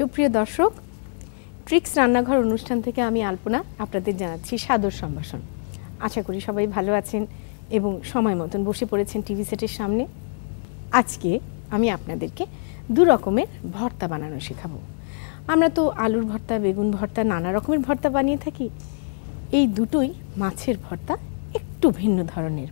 সুপ্রিয় দর্শক, ট্রিক্স রান্নাঘর অনুষ্ঠান থেকে আমি আলপনা আপনাদের জানাচ্ছি সাদর সম্ভাষণ। আশা করি সবাই ভালো আছেন এবং সময় মতন বসে পড়েছেন টিভি সেটের সামনে। আজকে আমি আপনাদেরকে দু রকমের ভর্তা বানানো শেখাবো। আমরা তো আলুর ভর্তা, বেগুন ভর্তা, নানা রকমের ভর্তা বানিয়ে থাকি। এই দুটোই মাছের ভর্তা, একটু ভিন্ন ধরনের।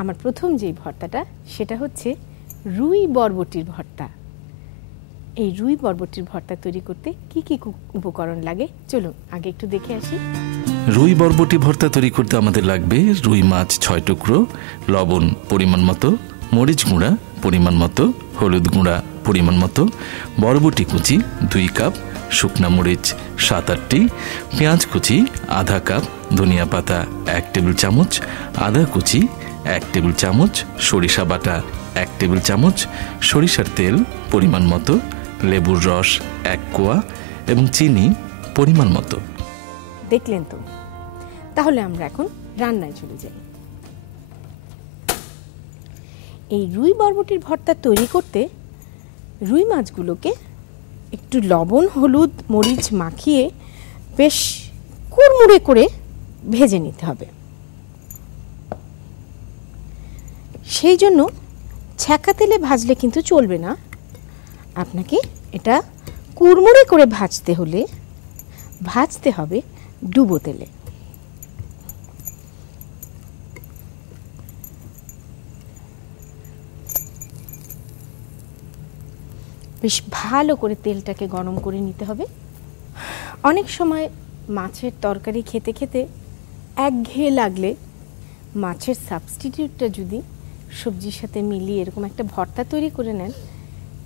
আমার প্রথম যেই ভর্তাটা সেটা হচ্ছে রুই বরবটির ভর্তা। এই রুই বরবটির ভর্তা তৈরি করতে কি কি উপকরণ লাগে চলুন আগে একটু দেখে আসি। রুই বরবটি ভর্তা তৈরি করতে আমাদের লাগবে রুই মাছ 6 টুকরো, লবণ পরিমাণ মতো, মরিচ গুঁড়া পরিমাণ মতো, হলুদ গুঁড়া পরিমাণ মতো, বরবটি কুচি 2 কাপ, শুকনা মরিচ 7-8টি, পেঁয়াজ কুচি আধা কাপ, ধনিয়া পাতা 1 টেবিল চামচ, আদা কুচি 1 টেবিল চামচ, সরিষা বাটা 1 টেবিল চামচ, সরিষার তেল পরিমাণ মতো, লেবুর রস 1 কোয়া এবং চিনি পরিমাণ মতো। দেখলেন তো, তাহলে আমরা এখন রান্নায় চলে যাই। এই রুই বরবটির ভর্তা তৈরি করতে রুই মাছগুলোকে একটু লবণ, হলুদ, মরিচ মাখিয়ে বেশ কুড়মুড়ে করে ভেজে নিতে হবে। সেই জন্য ছ্যাঁকা তেলে ভাজলে কিন্তু চলবে না, আপনাকে এটা কুড়মুড়ে করে ভাজতে হবে ডুবো তেলে। বেশ ভালো করে তেলটাকে গরম করে নিতে হবে। অনেক সময় মাছের তরকারি খেতে খেতে একঘেয়ে লাগলে মাছের সাবস্টিটিউটটা যদি সবজির সাথে মিলিয়ে এরকম একটা ভর্তা তৈরি করে নেন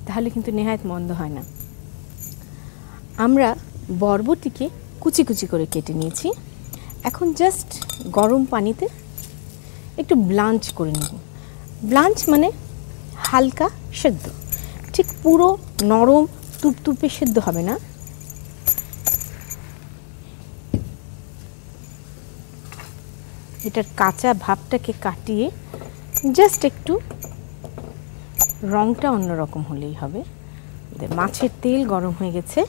তাহলে কিন্তু নেহায়েত মন্দ হয় না। আমরা বরবটিকে কুচি কুচি করে কেটে নিয়েছি। এখন জাস্ট গরম পানিতে একটু ব্লাঞ্চ করে নেব। ব্লাঞ্চ মানে হালকা সেদ্ধ, ঠিক পুরো নরম তুপতুপে সেদ্ধ হবে না। এটার কাঁচা ভাবটাকে কাটিয়ে জাস্ট একটু রংটা অন্যরকম হলেই হবে। মাছের তেল গরম হয়ে গেছে।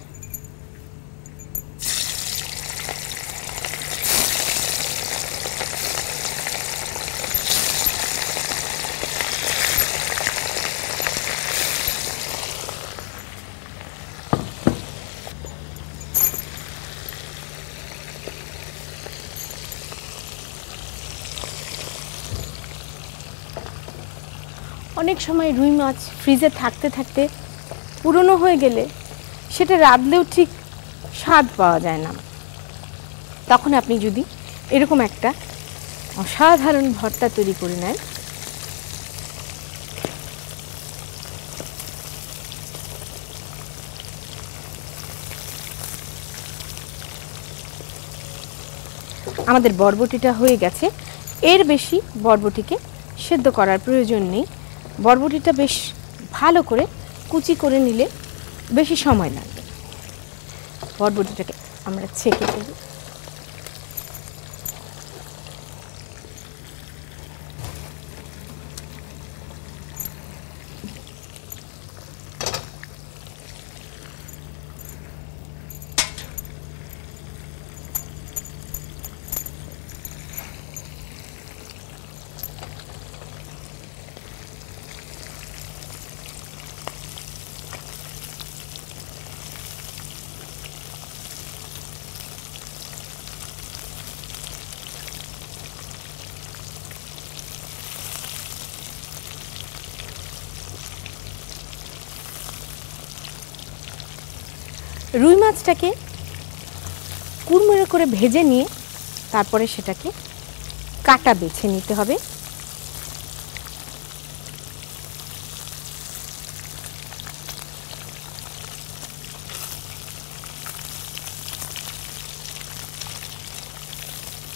অনেক সময় রুই মাছ ফ্রিজে থাকতে থাকতে পুরনো হয়ে গেলে সেটা রাঁধলেও ঠিক স্বাদ পাওয়া যায় না। তখন আপনি যদি এরকম একটা অসাধারণ ভর্তা তৈরি করে নেন, আমাদের বরবটিটা হয়ে গেছে। এর বেশি বরবটিকে সেদ্ধ করার প্রয়োজন নেই। বরবটিটা বেশ ভালো করে কুচি করে নিলে বেশি সময় লাগবে। বরবটিটাকে আমরা ছেঁকে ফেলি। রুই মাছটাকে কুড়মুড়ে করে ভেজে নিয়ে তারপরে সেটাকে কাটা বেছে নিতে হবে।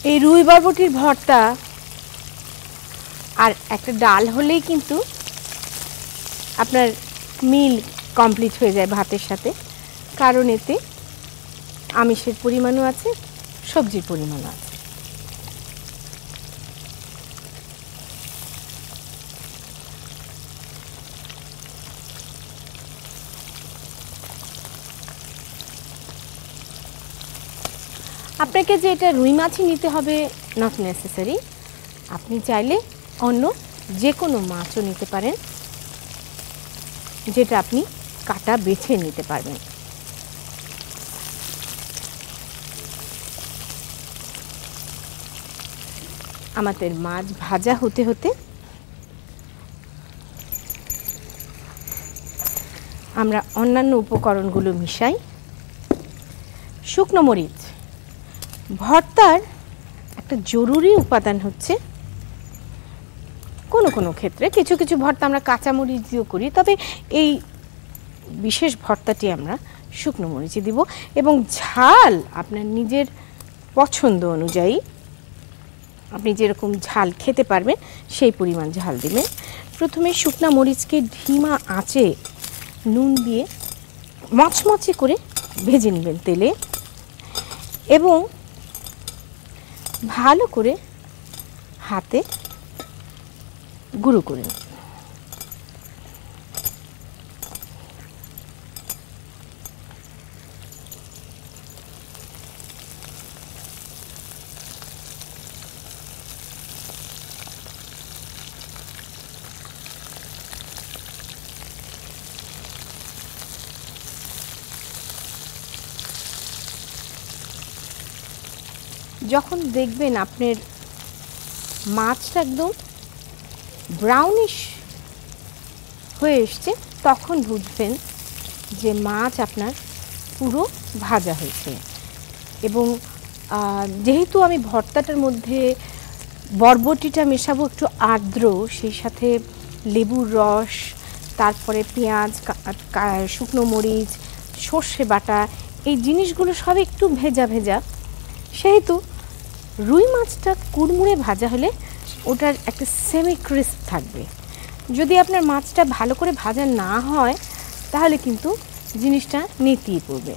এই রুই বরবটির ভর্তা আর একটা ডাল হলেই কিন্তু আপনার মিল কমপ্লিট হয়ে যায় ভাতের সাথে। কারণ এতে আমিষের পরিমাণও আছে, সবজির পরিমাণও আছে। আপনাকে যে এটা রুই মাছই নিতে হবে নট নেসেসারি, আপনি চাইলে অন্য যে কোনো মাছও নিতে পারেন, যেটা আপনি কাটা বেছে নিতে পারবেন। আমাদের মাছ ভাজা হতে হতে আমরা অন্যান্য উপকরণগুলো মিশাই। শুকনো মরিচ ভর্তার একটা জরুরি উপাদান হচ্ছে, কোনো কোনো ক্ষেত্রে কিছু কিছু ভর্তা আমরা কাঁচা মরিচ দিয়েও করি, তবে এই বিশেষ ভর্তাটি আমরা শুকনো মরিচে দিব এবং ঝাল আপনার নিজের পছন্দ অনুযায়ী, আপনি যেরকম ঝাল খেতে পারবেন সেই পরিমাণ ঝাল দিবেন। প্রথমে শুকনো মরিচকে ধিমা আঁচে নুন দিয়ে মচমচে করে ভেজে নেবেন তেলে এবং ভালো করে হাতে গুঁড়ো করে নেবেন। যখন দেখবেন আপনার মাছটা একদম ব্রাউনিশ হয়ে এসছে, তখন বুঝবেন যে মাছ আপনার পুরো ভাজা হয়েছে। এবং যেহেতু আমি ভর্তাটার মধ্যে বরবটিটা মেশাবো একটু আর্দ্র, সেই সাথে লেবুর রস, তারপরে পেঁয়াজ, শুকনো মরিচ, সর্ষে বাটা, এই জিনিসগুলো সব একটু ভেজা ভেজা, সেহেতু রুই মাছটা কুড়মুড়ে ভাজা হলে ওটার একটা সেমি ক্রিস্প থাকবে। যদি আপনার মাছটা ভালো করে ভাজা না হয় তাহলে কিন্তু জিনিসটা নেতিয়ে পড়বে।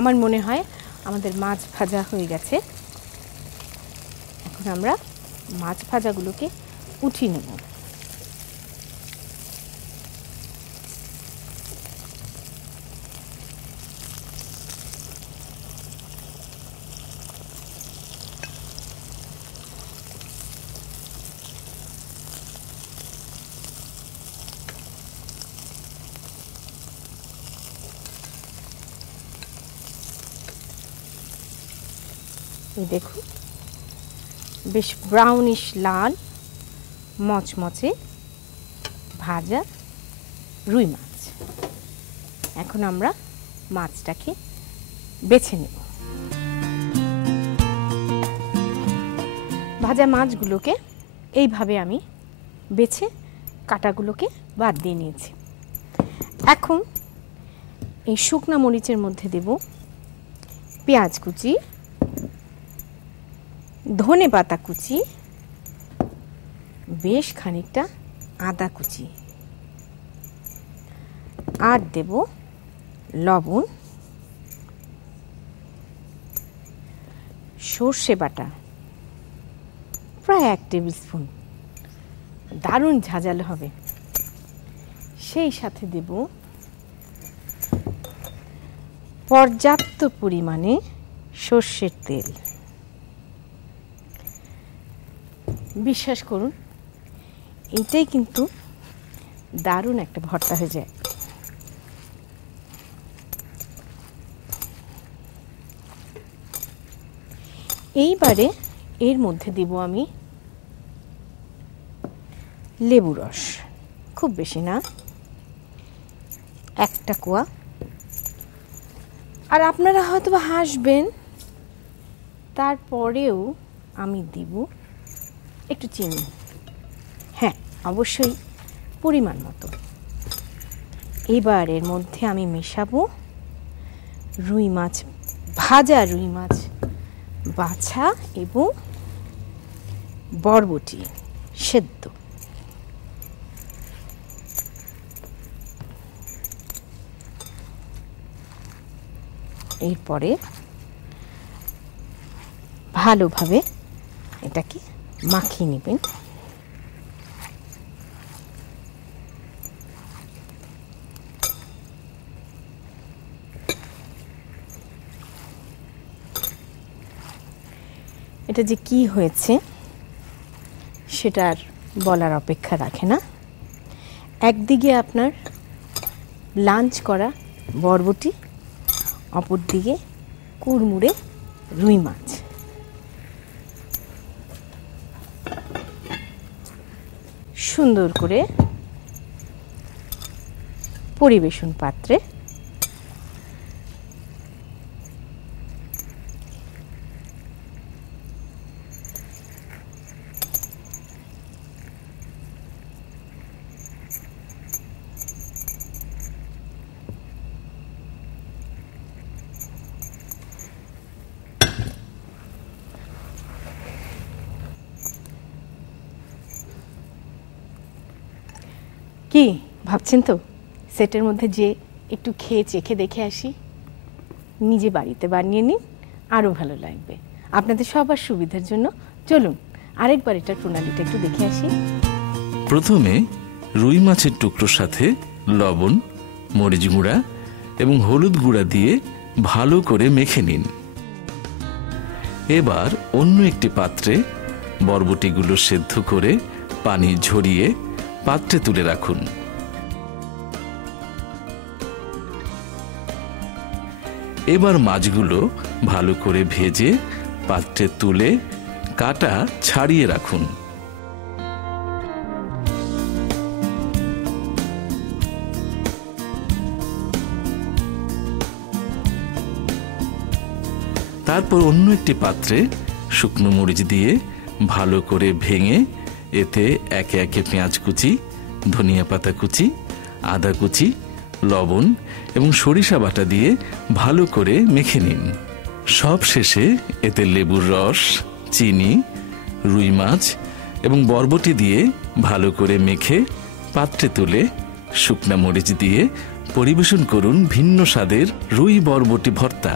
আমার মনে হয় আমাদের মাছ ভাজা হয়ে গেছে। এখন আমরা মাছ ভাজাগুলোকে উঠিয়ে নেব। এই দেখুন, বেশ ব্রাউনিশ লাল মচমচে ভাজা রুই মাছ। এখন আমরা মাছটাকে বেছে নেব। ভাজা মাছগুলোকে এইভাবে আমি বেছে কাঁটাগুলোকে বাদ দিয়ে নিয়েছি। এখন এই শুকনা মরিচের মধ্যে দেব পেঁয়াজ কুচি, ধনে পাতা কুচি, বেশ খানিকটা আদা কুচি, আর দেব লবণ, সর্ষে বাটা প্রায় 1 টেবিল স্পুন, দারুণ ঝাঁঝালো হবে। সেই সাথে দেব পর্যাপ্ত পরিমাণে সর্ষের তেল। বিশ্বাস করুন, এটাই কিন্তু দারুণ একটা ভর্তা হয়ে যায়। এইবারে এর মধ্যে দেব আমি লেবু রস, খুব বেশি না, 1টা কোয়া। আর আপনারা হয়তো হাসবেন, তারপরেও আমি দিব একটু চিনি। হ্যাঁ, অবশ্যই পরিমাণ মতো। এবার এর মধ্যে আমি মেশাবো রুই মাছ, ভাজা রুই মাছ বাছা এবং বরবটি সেদ্ধ। এরপরে ভালোভাবে এটাকে মাখিয়ে নেবেন। এটা যে কি হয়েছে সেটা আর বলার অপেক্ষা রাখে না। একদিকে আপনার লাঞ্চ করা বরবটি, অপর দিকে কুড়মুড়ে রুই মাছ। সুন্দর করে পরিবেশন পাত্রে কি ভাবছেন তো সেটের মধ্যে যে একটু খেয়ে চেখে দেখে আসি, নিজে বাড়িতে বানিয়ে নিন, আরও ভালো লাগবে। আপনাদের সবার সুবিধার জন্য চলুন আরেকবার এটার প্রণালীটা একটু দেখে আসি। প্রথমে রুই মাছের টুকরোর সাথে লবণ, মরিচ গুঁড়া এবং হলুদ গুঁড়া দিয়ে ভালো করে মেখে নিন। এবার অন্য একটি পাত্রে বরবটিগুলো সেদ্ধ করে পানি ঝরিয়ে পাত্রে তুলে রাখুন। এবার মাছগুলো ভালো করে ভেজে পাত্রে তুলে কাটা ছাড়িয়ে রাখুন। তারপর অন্য একটি পাত্রে শুকনো মরিচ দিয়ে ভালো করে ভেঙে এতে একে একে পেঁয়াজ কুচি, ধনিয়া পাতা কুচি, আদা কুচি, লবণ এবং সরিষা বাটা দিয়ে ভালো করে মেখে নিন। সব শেষে এতে লেবুর রস, চিনি, রুই মাছ এবং বরবটি দিয়ে ভালো করে মেখে পাত্রে তুলে শুকনা মরিচ দিয়ে পরিবেশন করুন ভিন্ন স্বাদের রুই বরবটি ভর্তা।